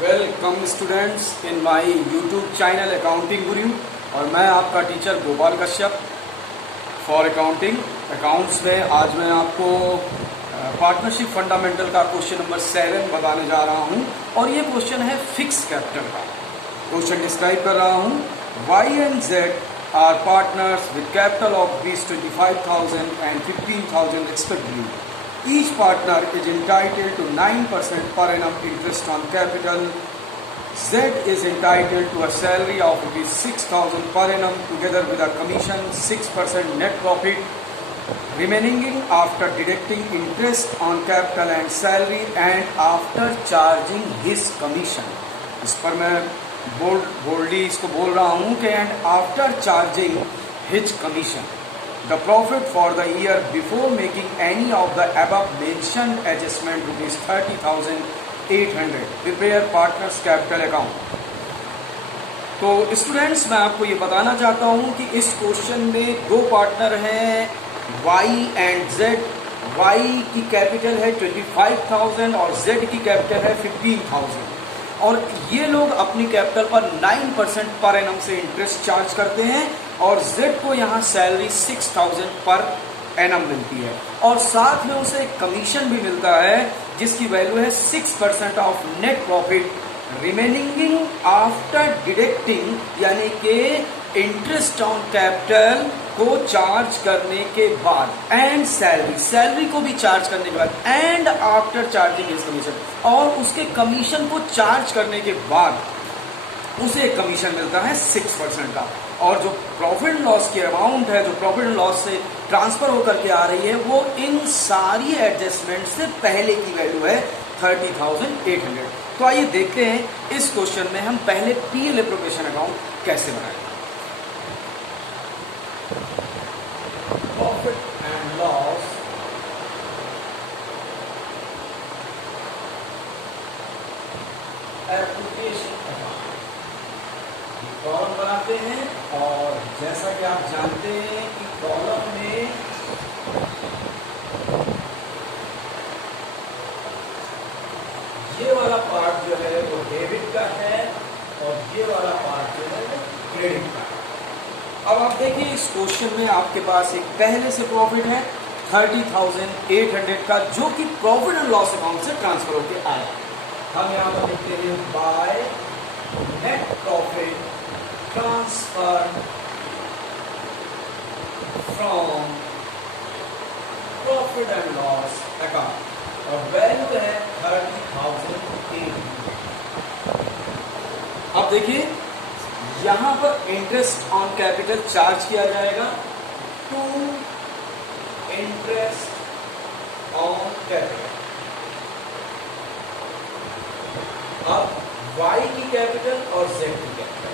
Welcome students in my YouTube channel accounting guru. और मैं आपका teacher Gopal Kashyap for accounting accounts में आज मैं आपको पार्टनरशिप फंडामेंटल का क्वेश्चन नंबर 7 बताने जा रहा हूं। और ये क्वेश्चन है फिक्स कैपिटल का। क्वेश्चन डिस्क्राइब कर रहा हूं। Y and Z are partners with capital of ₹25,000 and ₹15,000 respectively. Each partner is entitled to 9% per annum interest on capital. Z is entitled to a salary of ₹6,000 per annum together with a commission 6% net profit remaining after deducting interest on capital and salary and after charging his commission. इस पर मैं boldly इसको बोल रहा हूँ कि and after charging his commission. The profit for the year before making any of the above mentioned adjustment ₹30,800. Prepare partners capital account. तो students मैं आपको ये बताना चाहता हूँ कि इस क्वेश्चन में दो पार्टनर हैं Y एंड Z. Y की कैपिटल है 25,000 और Z की कैपिटल है 15,000 और ये लोग अपनी कैपिटल पर 9% पर एनम से इंटरेस्ट चार्ज करते हैं और Z को यहाँ सैलरी 6,000 पर एनम मिलती है और साथ में उसे एक कमीशन भी मिलता है जिसकी वैल्यू है 6% of net profit remaining after deducting, यानी कि इंटरेस्ट ऑन कैपिटल को चार्ज करने के बाद एंड सैलरी को भी चार्ज करने के बाद and after charging his commission, और उसके कमीशन को चार्ज करने के बाद उसे एक कमीशन मिलता है 6% का। और जो प्रॉफिट एंड लॉस की अमाउंट है, जो प्रॉफिट एंड लॉस से ट्रांसफर होकर के आ रही है, वो इन सारी एडजस्टमेंट से पहले की वैल्यू है 30,800। तो आइए देखते हैं इस क्वेश्चन में हम पहले पीएल एप्रोप्रिएशन अकाउंट कैसे बनाएंगे। Profit and loss application column बनाते हैं और जैसा कि आप जानते हैं कि कॉलम में ये वाला पार्ट जो है वो डेबिट का है और ये वाला पार्ट जो है वो क्रेडिट का है। अब आप देखिए इस क्वेश्चन में आपके पास एक पहले से प्रॉफिट है 30,800 का, जो कि प्रॉफिट एंड लॉस अकाउंट से ट्रांसफर होकर आया। हम यहाँ पर लिखते हैं by net profit transfer from profit and loss account और वैल्यू है 30,800। अब देखिए यहां पर इंटरेस्ट ऑन कैपिटल चार्ज किया जाएगा टू इंटरेस्ट ऑन कैपिटल। अब Y की कैपिटल और Z की कैपिटल,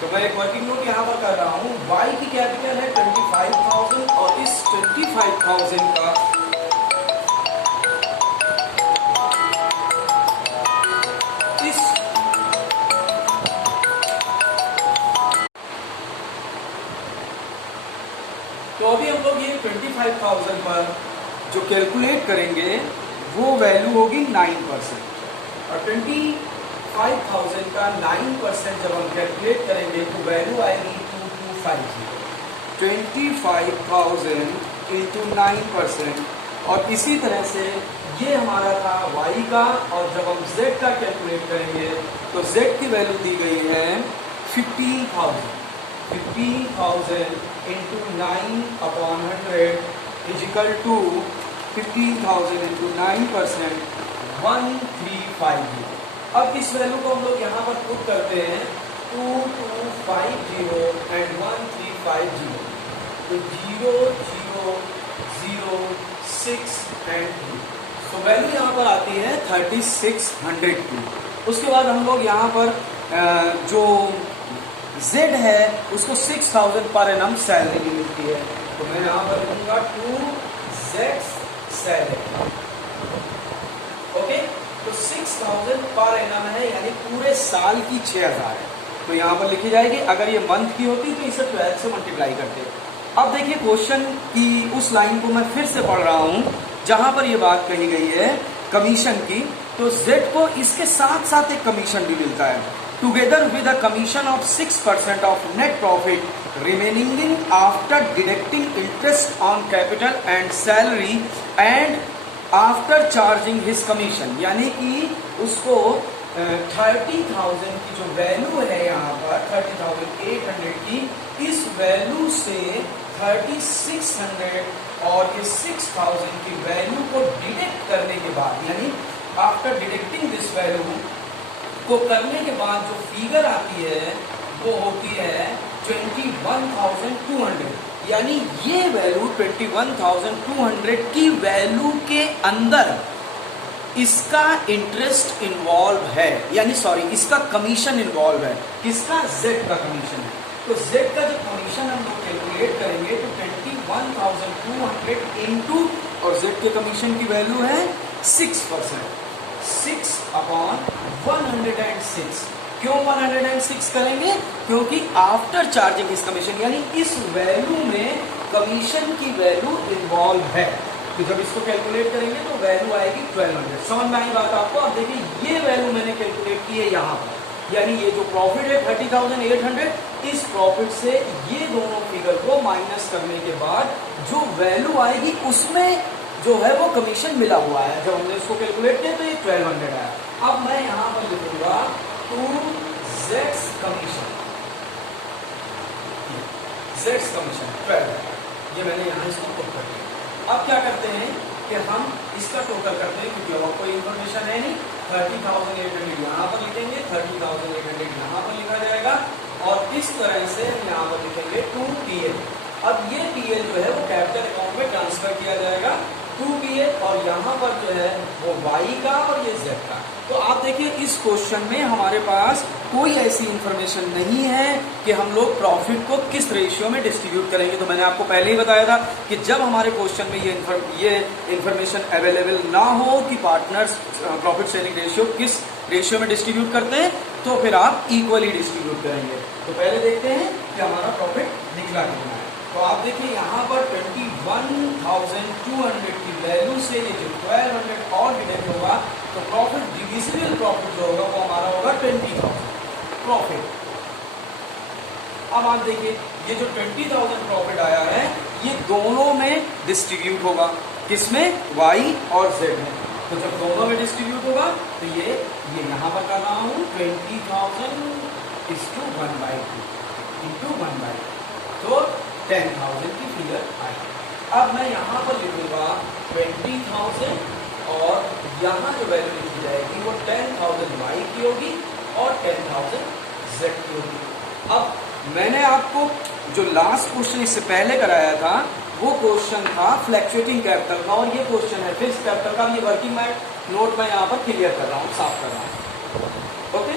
तो मैं एक वर्किंग नोट यहां पर कर रहा हूं। Y की कैपिटल है 25,000 और इस 25,000 का इस तो अभी हम लोग ये 25,000 पर जो कैलकुलेट करेंगे वो वैल्यू होगी 9% और 25,000 का 9% जब हम कैलकुलेट करेंगे तो वैल्यू आएगी 2250। 25,000 इंटू 9%। और इसी तरह से ये हमारा था Y का, और जब हम Z का कैलकुलेट करेंगे तो Z की वैल्यू दी गई है 15,000। 15,000 into 9/100 is equal to 15,000 into 9% 1350। अब इस वैल्यू को हम लोग यहाँ पर पुट करते हैं 2250 एंड 1350, तो 0 0 0 6 एंड 2, तो वैल्यू यहाँ पर आती है 3602। उसके बाद हम लोग यहाँ पर जो Z है उसको 6,000 पर एनम सैलरी भी मिलती है, तो मैं यहाँ पर लिखूंगा 2Z सैलरी। ओके, तो 6,000 पर एनम है, यानी पूरे साल की 6,000 है, तो यहाँ पर लिखी जाएगी। अगर ये मंथ की होती तो इसे 12 से मल्टीप्लाई करते। अब देखिए क्वेश्चन की उस लाइन को मैं फिर से पढ़ रहा हूँ जहां पर ये बात कही गई है कमीशन की, तो Z को इसके साथ साथ एक कमीशन भी मिलता है, together with a commission of 6% of net profit remaining after deducting interest on capital and salary and after charging his commission. यानी कि उसको 30,000 की जो वैल्यू है यहाँ पर 30,800 की, इस वैल्यू से 3,600 और ये 6,000 की वैल्यू को डिडक्ट करने के बाद, यानी आफ्टर डिडक्टिंग दिस वैल्यू को करने के बाद जो फिगर आती है वो होती है 21,200। यानी ये वैल्यू 21,200 की वैल्यू के अंदर इसका इंटरेस्ट इन्वॉल्व है, यानी सॉरी इसका कमीशन इन्वॉल्व है। किसका? Z का कमीशन है। तो Z का जो कमीशन हम लोग कैलकुलेट करेंगे तो 21,200 इंटू, और Z के कमीशन की वैल्यू है 6%, 6/106। क्यों 106 करेंगे? क्योंकि आफ्टर चार्जिंग इस कमीशन, यानी इस वैल्यू में कमीशन की वैल्यू इन्वॉल्व है। तो जब इसको कैलकुलेट करेंगे तो वैल्यू आएगी 1200। समझ में आई बात आपको? अब देखिए ये वैल्यू मैंने कैलकुलेट की है यहाँ पर, यानी ये जो प्रॉफिट है 30,800, इस प्रॉफिट से ये दोनों फिगर को माइनस करने के बाद जो वैल्यू आएगी उसमें जो है वो कमीशन मिला हुआ है। जब हमने इसको कैलकुलेट किया तो ये 1200 आया। अब मैं यहाँ पर लिखूंगा to Z's commission, Z's commission 1200, ये मैंने यहाँ इसको पुट कर दिया। अब क्या करते हैं कि हम इसका टोटल करते हैं, क्योंकि अब कोई इन्फॉर्मेशन है नहीं। 30,800 यहाँ पर लिखेंगे, 30,800 यहाँ पर लिखा जाएगा, और इस तरह से हम यहाँ पर लिखेंगे 2PL। अब ये PL जो है वो कैपिटल अकाउंट में ट्रांसफर किया जाएगा 2PL, और यहाँ पर जो है वो Y का और ये Z का। तो आप देखिए इस क्वेश्चन में हमारे पास कोई ऐसी इंफॉर्मेशन नहीं है कि हम लोग प्रॉफिट को किस रेशियो में डिस्ट्रीब्यूट करेंगे। तो मैंने आपको पहले ही बताया था कि जब हमारे क्वेश्चन में ये इंफॉर्मेशन अवेलेबल ना हो कि पार्टनर्स प्रॉफिट शेयरिंग रेशियो किस रेशियो में डिस्ट्रीब्यूट करते हैं, तो फिर आप इक्वली डिस्ट्रीब्यूट करेंगे। तो पहले देखते हैं कि हमारा प्रॉफिट निकला कितना है। तो आप देखिए यहाँ पर 21,200 की वैल्यू से ये जो 1200 और डिडक्ट होगा, तो प्रॉफिट डिविजिबल प्रॉफिट जो होगा वो हमारा होगा 20,000 प्रॉफिट। अब आप देखिए ये जो 20,000 प्रॉफिट आया है ये दोनों में डिस्ट्रीब्यूट होगा, किसमें? Y और Z में। तो जब दोनों में डिस्ट्रीब्यूट होगा तो ये यहाँ पर कर रहा हूँ 20,000 is to 1/2 into 1/2, तो 10,000 की फिगर आई। अब मैं यहाँ पर लिखूंगा 20,000 और यहाँ जो वैल्यू लिखी जाएगी वो 10,000 Y की होगी और 10,000 Z की होगी। अब मैंने आपको जो लास्ट क्वेश्चन इससे पहले कराया था वो क्वेश्चन था फ्लैक्चुएटिंग कैपिटल का, और ये क्वेश्चन है फिक्स कैपिटल का। ये वर्किंग नोट मैं यहाँ पर क्लियर कर रहा हूँ, साफ कर रहा हूँ। ओके,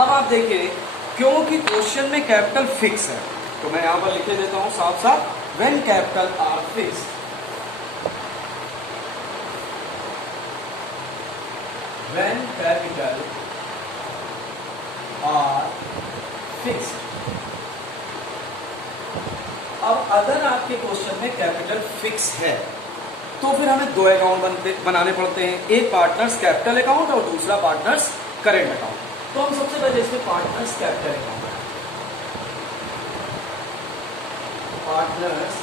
अब आप देखिए क्योंकि क्वेश्चन में कैपिटल फिक्स है तो मैं यहाँ पर लिख देता हूँ साफ साफ, when capital R fix, when capital R fixed. अब अगर आपके क्वेश्चन में कैपिटल फिक्स है तो फिर हमें दो अकाउंट बनाने पड़ते हैं, एक पार्टनर्स कैपिटल अकाउंट और दूसरा पार्टनर्स करेंट अकाउंट। तो हम सबसे पहले इसमें partners capital account, partners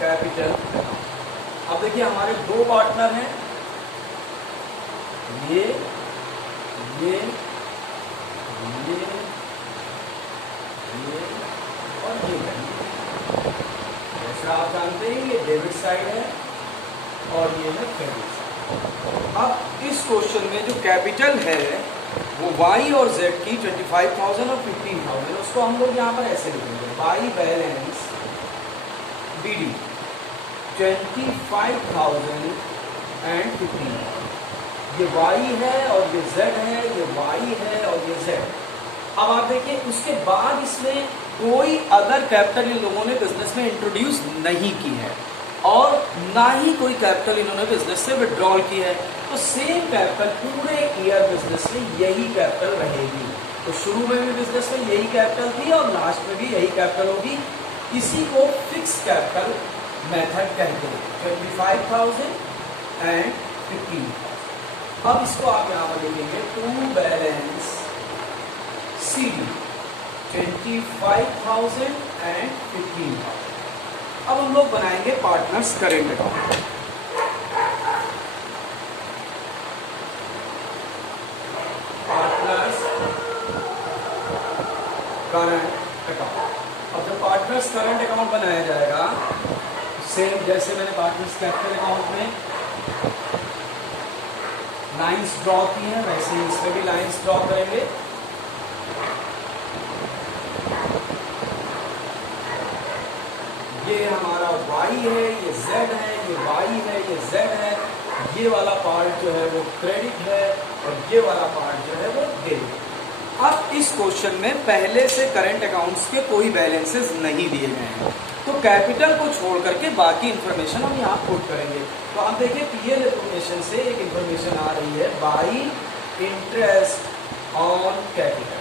capital account. अब देखिए हमारे दो पार्टनर हैं, ये और ये जैसा आप जानते हैं ये डेबिट साइड है और ये है क्रेडिट साइड। अब इस क्वेश्चन में जो कैपिटल है वो Y और Z की 25,000 और 15,000, उसको हम लोग यहाँ पर ऐसे लिखेंगे, Y बैलेंस BD 25,000 एंड 15,000। ये Y है और ये Z है, ये Y है और ये Z। अब आप देखिए उसके बाद इसमें कोई अदर कैपिटल इन लोगों ने बिजनेस में इंट्रोड्यूस नहीं की है और ना ही कोई कैपिटल इन्होंने बिजनेस से विड्रॉल की है। तो सेम कैपिटल पूरे ईयर बिजनेस में यही कैपिटल रहेगी। तो शुरू में भी बिजनेस में यही कैपिटल थी और लास्ट में भी यही कैपिटल होगी। इसी को फिक्स कैपिटल मेथड कहते हैं। 25,000 एंड 15,000। अब इसको आप यहाँ पर लिखेंगे टू बैलेंस CD 25,000 एंड 15,000। अब हम लोग बनाएंगे partners current account. Partners current account. अब जब पार्टनर्स करंट अकाउंट बनाया जाएगा, सेम जैसे मैंने पार्टनर्स कैपिटल अकाउंट में लाइंस ड्रॉ की हैं, वैसे ही इसमें भी लाइंस ड्रॉ करेंगे। ये हमारा Y है, ये Z है, ये Y है, ये Z है। ये वाला पार्ट जो है वो क्रेडिट है और ये वाला पार्ट जो है वो डेबिट। अब इस क्वेश्चन में पहले से करंट अकाउंट्स के कोई बैलेंसेस नहीं दिए गए हैं, तो कैपिटल को छोड़ करके बाकी इंफॉर्मेशन हम यहाँ पुट करेंगे। तो हम देखिए पीएल इंफॉर्मेशन से एक इंफॉर्मेशन आ रही है, by interest on capital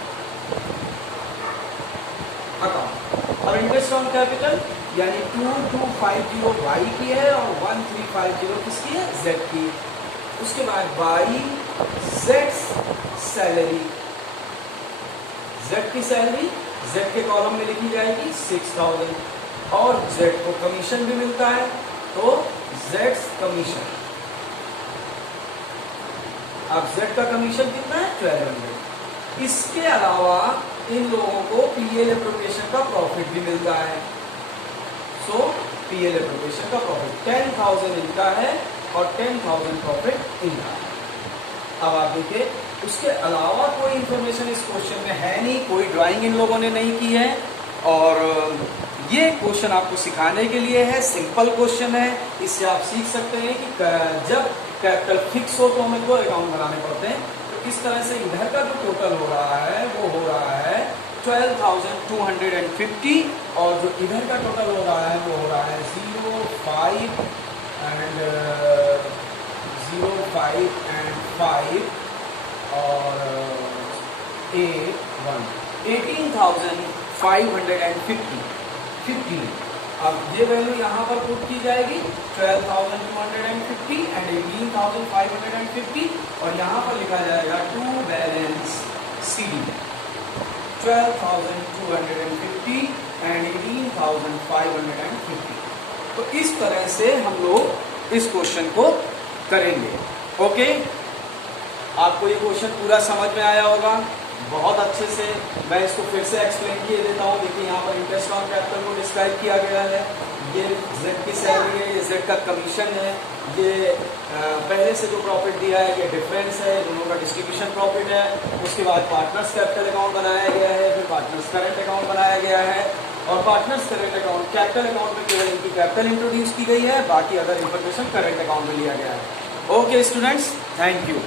account. और इंटरेस्ट ऑन कैपिटल यानी 2250 Y की है और 1350 किसकी है, Z की। उसके बाद बाई Z सैलरी, Z की सैलरी Z के कॉलम में लिखी जाएगी 6,000 और Z को कमीशन भी मिलता है तो Z कमीशन। अब Z का कमीशन कितना है, 1200। इसके अलावा इन लोगों को पीएल एप्रोप्रिएशन का प्रॉफिट भी मिलता है। सो पीएल एप्रोप्रिएशन का प्रॉफिट 10,000 इनका है और 10,000 प्रॉफिट इनका है। अब आप देखिए उसके अलावा कोई इंफॉर्मेशन इस क्वेश्चन में है नहीं, कोई ड्राइंग इन लोगों ने नहीं की है और ये क्वेश्चन आपको सिखाने के लिए है, सिंपल क्वेश्चन है। इससे आप सीख सकते हैं कि जब कैपिटल फिक्स हो तो हमें दो अकाउंट बनाने पड़ते हैं। तो इस तरह से इधर का जो टोटल हो रहा है वो हो रहा है 12,250 और जो इधर का टोटल हो रहा है वो हो रहा है 05 एंड 5 और 18,550। अब ये वैल्यू यहाँ पर पुट की जाएगी 12,250 एंड 18,550 और यहाँ पर लिखा जाएगा टू बैलेंस CD 12,250 एंड 18,550। तो इस तरह से हम लोग इस क्वेश्चन को करेंगे। ओके, आपको ये क्वेश्चन पूरा समझ में आया होगा बहुत अच्छे से। मैं इसको फिर से एक्सप्लेन किए देता हूँ। देखिए यहाँ पर इंटरेस्ट ऑन कैपिटल को डिस्क्राइब किया गया है, ये Z की सैलरी है, ये Z का कमीशन है, ये पहले से जो प्रॉफिट दिया है ये डिफरेंस है, दोनों का डिस्ट्रीब्यूशन प्रॉफिट है। उसके बाद पार्टनर्स कैपिटल अकाउंट बनाया गया है, फिर पार्टनर्स करंट अकाउंट बनाया गया है और partners current account capital account में केवल इनकी कैपिटल इंट्रोड्यूस की गई है, बाकी अदर इंफॉर्मेशन करंट अकाउंट में लिया गया है। Okay students, thank you.